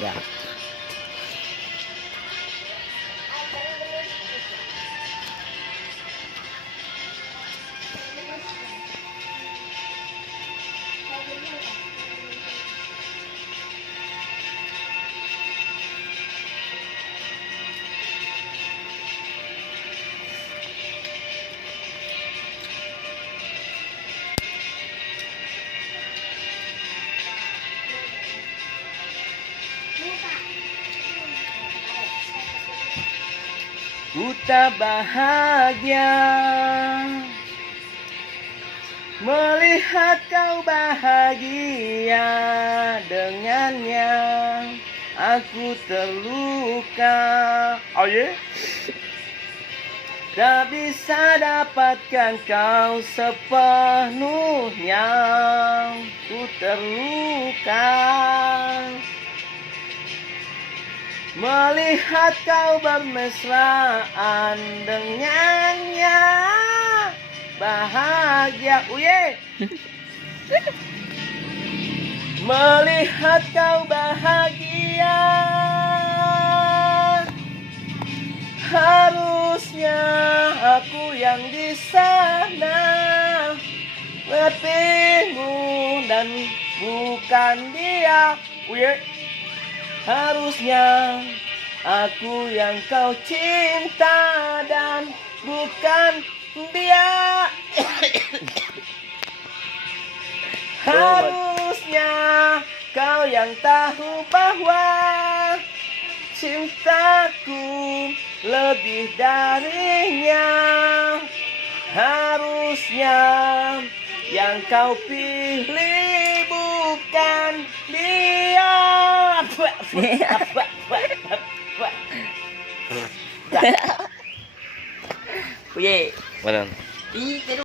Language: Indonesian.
Ya. Ku tak bahagia melihat kau bahagia dengannya. Aku terluka. Oh yeah? Tak bisa dapatkan kau sepenuhnya. Ku terluka melihat kau bermesraan dengannya. Bahagia, uye. Melihat kau bahagia. Harusnya aku yang di sana, lebihmu dan bukan dia. Uye. Harusnya aku yang kau cinta dan bukan dia. Harusnya kau yang tahu bahwa cintaku lebih darinya. Harusnya yang kau pilih bukan dia. Oye, Bueno. y